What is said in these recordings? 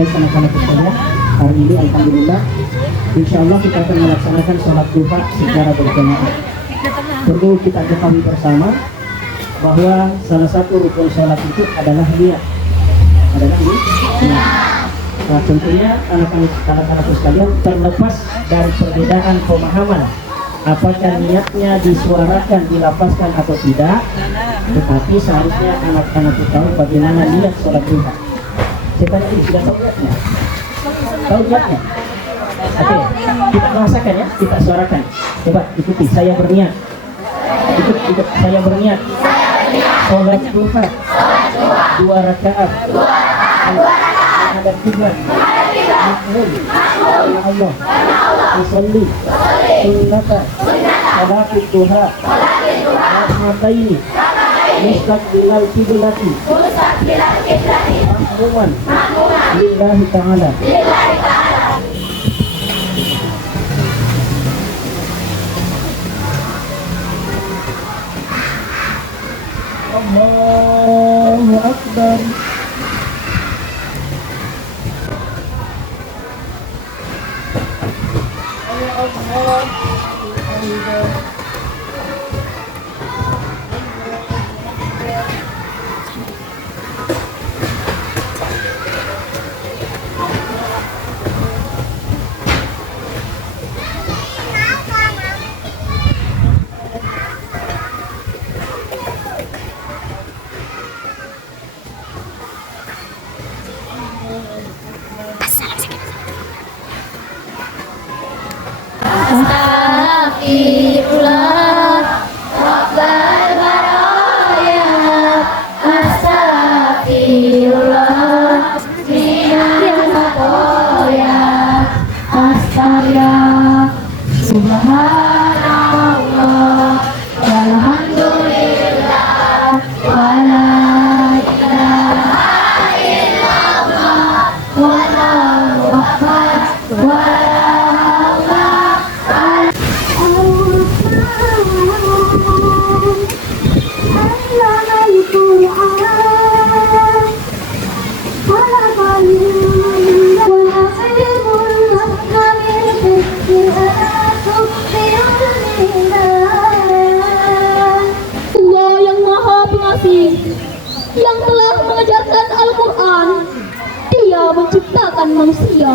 Anak-anak sekalian, hari ini alhamdulillah insya Allah kita akan melaksanakan sholat duha secara berjamaah. Perlu kita ketahui bersama bahwa salah satu rukun sholat itu adalah niat. Nah, tentunya anak-anak sekalian, terlepas dari perbedaan pemahaman apakah niatnya disuarakan, dilafazkan atau tidak, tetapi seharusnya anak-anak tahu bagaimana niat sholat duha. Saya tanya ini, sudah tahu niatnya? Tahu niatnya? Oke, kita bahasakan ya, kita suarakan. Coba ikuti, saya berniat. Ikut saya berniat. Sholat duha 2 rakaat menghadap kiblat. Makmum karena Allah. Usolli sunnata sholat duha rak'ataini mustaqbilal kiblati makmuman lillahi ta'ala. Allahu Akbar. Astagfirullah Rabbal baraya, astagfirullah minal khataya, astagfirullah subhanallah walhamdulillah wala ilaha illallah wallahu akbar wala yang telah mengajarkan Al-Quran. Dia menciptakan manusia,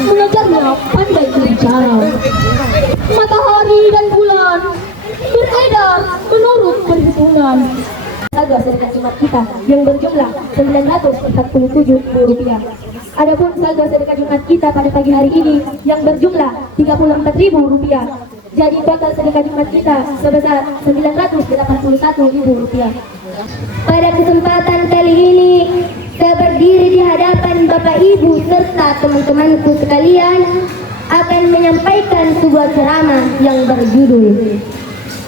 mengajarnya pandai berbicara. Matahari dan bulan beredar menurut perhitungan. Saga sedekah Jumat kita yang berjumlah Rp947. Adapun saldo sedekah Jumat kita pada pagi hari ini yang berjumlah Rp34.000. Jadi total sedekah Jumat kita sebesar Rp981.000. Pada kesempatan kali ini, saya berdiri di hadapan Bapak Ibu serta teman-temanku sekalian akan menyampaikan sebuah ceramah yang berjudul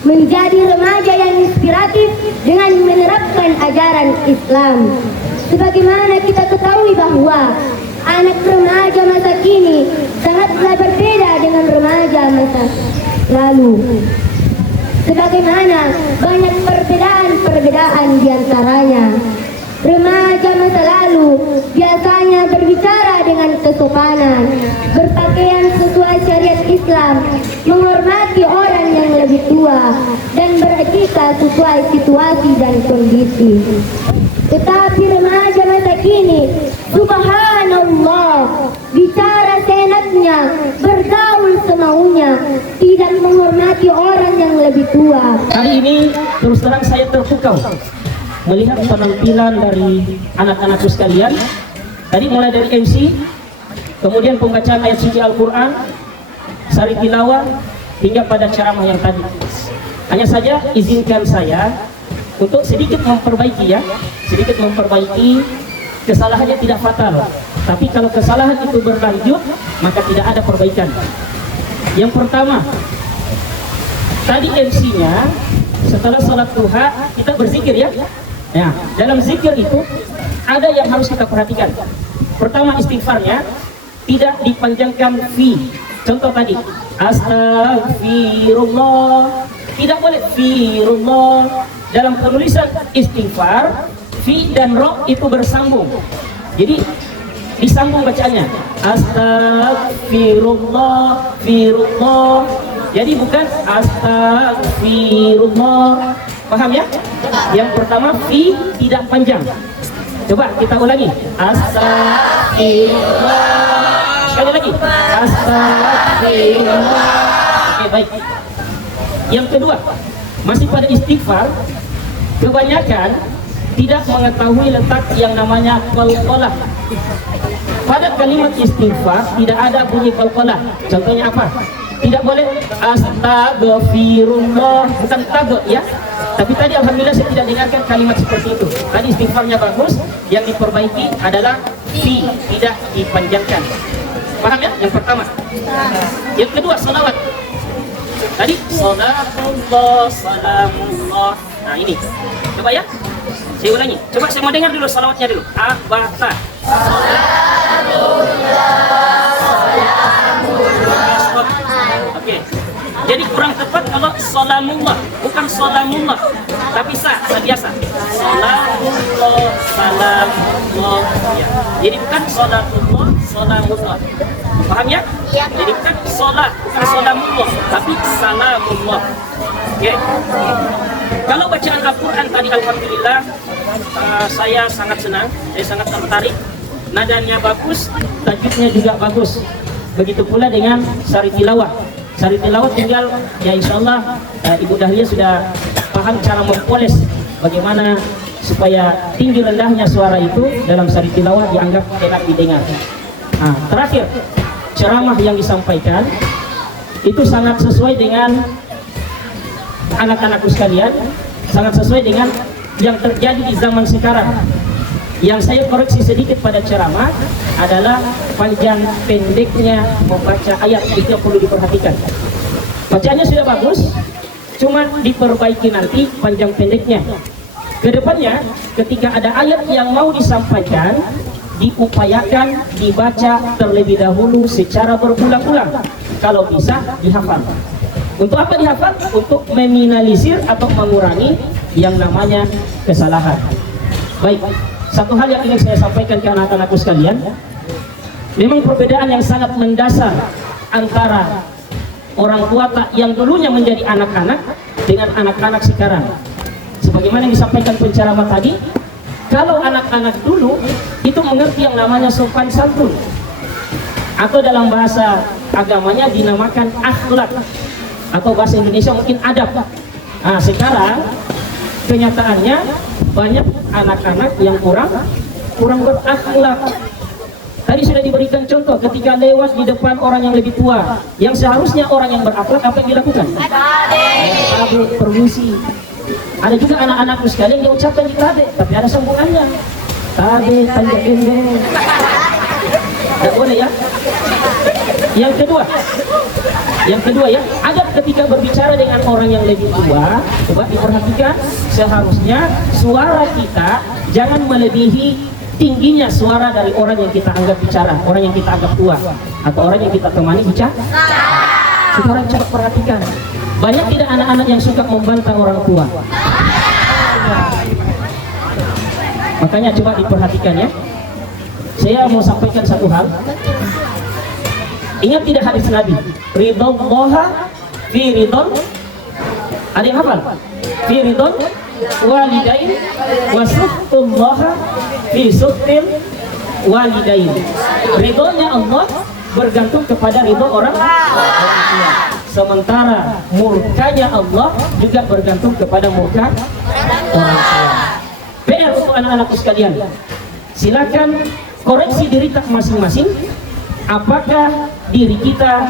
Menjadi Remaja yang Inspiratif dengan Menerapkan Ajaran Islam. Sebagaimana kita ketahui bahwa anak remaja masa kini sangatlah berbeda dengan remaja masa lalu. Sebagaimana banyak perbedaan di antaranya. Remaja masa lalu biasanya berbicara dengan kesopanan, berpakaian sesuai syariat Islam, menghormati orang yang lebih tua, dan beretika sesuai situasi dan kondisi. Tetapi remaja masa kini, subhanallah, bicara seenaknya, bergaul semaunya, tidak menghormati orang yang lebih tua. Hari ini terus terang saya terpukau melihat penampilan dari anak-anakku sekalian. Tadi mulai dari MC, kemudian pembacaan ayat suci Al-Quran, sari tilawah, hingga pada ceramah yang tadi. Hanya saja izinkan saya untuk sedikit memperbaiki kesalahannya tidak fatal. Tapi kalau kesalahan itu berlanjut, maka tidak ada perbaikan. Yang pertama, tadi MC-nya setelah sholat duha kita berzikir ya. Ya, dalam zikir itu ada yang harus kita perhatikan. Pertama, istighfarnya tidak dipanjangkan fi. Contoh tadi, astagfirullah, tidak boleh firullah. Dalam penulisan istighfar, fi dan ro itu bersambung. Jadi disambung bacaannya. Astagfirullah, firullah. Jadi bukan astagfirullah. Paham ya? Yang pertama fi tidak panjang. Coba kita ulangi. Astagfirullah. Sekali lagi. Astagfirullah. Oke, baik. Yang kedua, masih pada istighfar, kebanyakan tidak mengetahui letak yang namanya qalqalah. Pada kalimat istighfar tidak ada bunyi qalqalah. Contohnya apa? Tidak boleh astagfirullah, bukan tago ya. Tapi tadi alhamdulillah saya tidak dengarkan kalimat seperti itu. Tadi istighfarnya bagus, yang diperbaiki adalah fi, tidak dipanjangkan. Paham ya? Yang pertama. Yang kedua, salawat. Tadi salatullah, salamullah. Nah ini. Coba ya. Saya ulangi. Coba saya mau dengar dulu salawatnya dulu. Abata. Oke. Jadi kurang tepat kalau salamullah, bukan salamullah, tapi sa biasa. Salamullah, salamullah. Ya. Jadi bukan salatullah, salamullah. Paham ya? Iya. Jadi bukan salat, bukan salamullah, tapi salamullah. Oke. Kalau bacaan Al-Quran tadi alhamdulillah saya sangat senang, saya sangat tertarik. Nadanya bagus, tajwidnya juga bagus. Begitu pula dengan sari tilawah. Sari tilawah tinggal ya insyaallah Ibu Dahlia sudah paham cara mempoles bagaimana supaya tinggi rendahnya suara itu dalam sari tilawah dianggap enak didengar. Nah, terakhir ceramah yang disampaikan itu sangat sesuai dengan anak-anakku sekalian, sangat sesuai dengan yang terjadi di zaman sekarang. Yang saya koreksi sedikit pada ceramah adalah panjang pendeknya membaca ayat, itu yang perlu diperhatikan. Bacaannya sudah bagus, cuma diperbaiki nanti panjang pendeknya. Kedepannya ketika ada ayat yang mau disampaikan, diupayakan dibaca terlebih dahulu secara berulang-ulang. Kalau bisa dihafal. Untuk apa dihafal? Untuk meminimalisir atau mengurangi yang namanya kesalahan. Baik, satu hal yang ingin saya sampaikan ke anak-anakku sekalian, memang perbedaan yang sangat mendasar antara orang tua yang dulunya menjadi anak-anak dengan anak-anak sekarang. Sebagaimana yang disampaikan penceramah tadi, kalau anak-anak dulu itu mengerti yang namanya sopan santun, atau dalam bahasa agamanya dinamakan akhlak, atau bahasa Indonesia mungkin adab. Nah, sekarang kenyataannya banyak anak-anak yang kurang berakhlak. Tadi sudah diberikan contoh ketika lewat di depan orang yang lebih tua, yang seharusnya orang yang berakhlak apa yang dilakukan? Tade, permisi. Ada juga anak-anakku sekalian yang ucapkan di tade, tapi ada sambungannya. Tade, tanda pendek. Tidak boleh ya. Yang kedua ya, adab ketika berbicara dengan orang yang lebih tua, coba diperhatikan, seharusnya suara kita jangan melebihi tingginya suara dari orang yang kita anggap bicara, orang yang kita anggap tua, atau orang yang kita temani bicara. Sekarang coba perhatikan, banyak tidak anak-anak yang suka membantah orang tua. Makanya coba diperhatikan ya. Saya mau sampaikan satu hal. Ingat tidak hadis Nabi? Ridhallaha fi ridhon. Ada yang hafal? Fi ridhon walidain wa sukhtullaha fi sukhtil walidain. Ridhonya Allah bergantung kepada ridho orang tua. Sementara murkanya Allah juga bergantung kepada murka orang tua. PR untuk anak-anakku sekalian. Silakan koreksi diri tak masing-masing. Apakah diri kita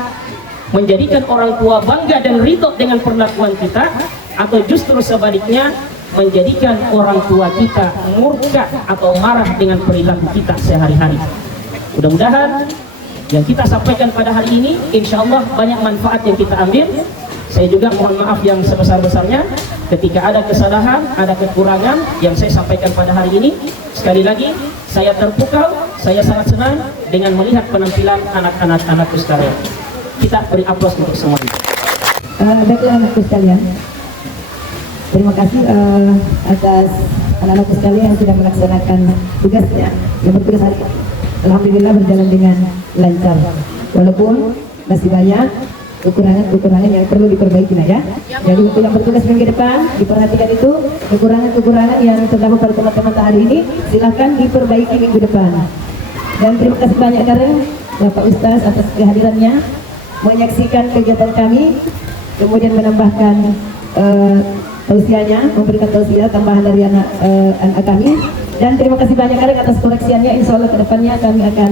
menjadikan orang tua bangga dan ridho dengan perlakuan kita, atau justru sebaliknya menjadikan orang tua kita murka atau marah dengan perilaku kita sehari-hari. Mudah-mudahan yang kita sampaikan pada hari ini insya Allah banyak manfaat yang kita ambil. Saya juga mohon maaf yang sebesar-besarnya ketika ada kesalahan, ada kekurangan yang saya sampaikan pada hari ini. Sekali lagi saya terpukau, saya sangat senang dengan melihat penampilan anak-anakku sekalian. Kita beri aplaus untuk semuanya. Baiklah anakku sekalian, terima kasih atas anak-anakku sekalian yang sudah melaksanakan tugasnya yang bertugas hari ini. alhamdulillah berjalan dengan lancar. Walaupun masih banyak kekurangan yang perlu diperbaiki ya. Jadi untuk yang bertugas minggu depan diperhatikan itu kekurangan yang terdapat pada teman-teman hari ini silahkan diperbaiki minggu depan. Dan terima kasih banyak karena Bapak Ustaz atas kehadirannya menyaksikan kegiatan kami, kemudian menambahkan tausiahnya, memberikan tausiah tambahan dari anak kami. Dan terima kasih banyak karena atas koreksiannya. Insya Allah kedepannya kami akan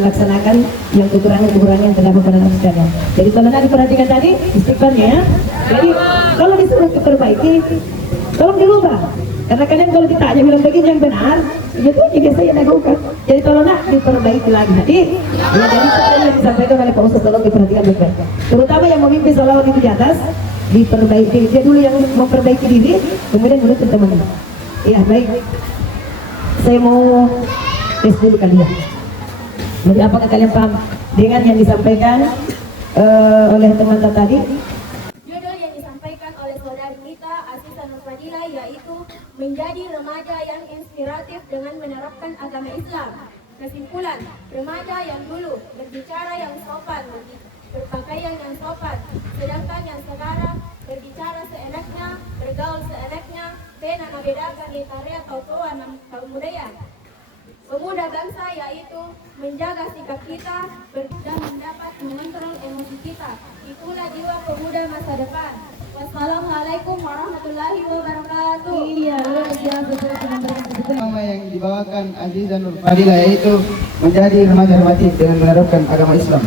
laksanakan yang kekurangan yang terdapat pada anak sekalian. Jadi tolong diperhatikan tadi istighfarnya ya. Jadi kalau disuruh diperbaiki, tolong dirubah. Karena kalian kalau ditanya bilang begini yang benar, itu juga saya lakukan. Jadi tolong diperbaiki lagi. Jadi ya, dari pesan yang disampaikan oleh Pak Ustaz tolong diperhatikan baik-baik. Terutama yang memimpin salawat itu di atas, diperbaiki. Dia dulu yang memperbaiki diri, kemudian menurut teman-teman. Ya baik. Saya mau tes dulu kalian. Jadi apakah kalian paham dengan yang disampaikan oleh teman-teman tadi? Judul yang disampaikan oleh saudari kita Aziza Nur Fadilah yaitu menjadi remaja yang inspiratif dengan menerapkan agama Islam. Kesimpulan, remaja yang dulu berbicara yang sopan, berpakaian yang sopan, sedangkan yang sekarang berbicara seenaknya, bergaul seenaknya, dan membedakan antara atau tua kaum budaya. Pemuda bangsa yaitu menjaga sikap kita dan mendapat mengontrol emosi kita. Itulah jiwa pemuda masa depan. Wassalamualaikum warahmatullahi wabarakatuh. Iya, Nama yang dibawakan Aziza Nur Fadilah yaitu menjadi remaja normatif dengan menerapkan agama Islam.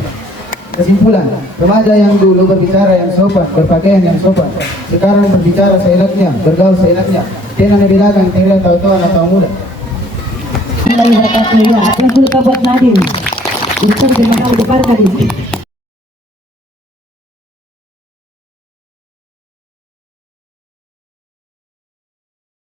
Kesimpulan, remaja yang dulu berbicara yang sopan, berpakaian yang sopan, sekarang berbicara seenaknya, bergaul seenaknya, dengan membedakan antara tua atau muda. Terima kasih ya. Atas dulu buat Nadim. Itu terima kasih di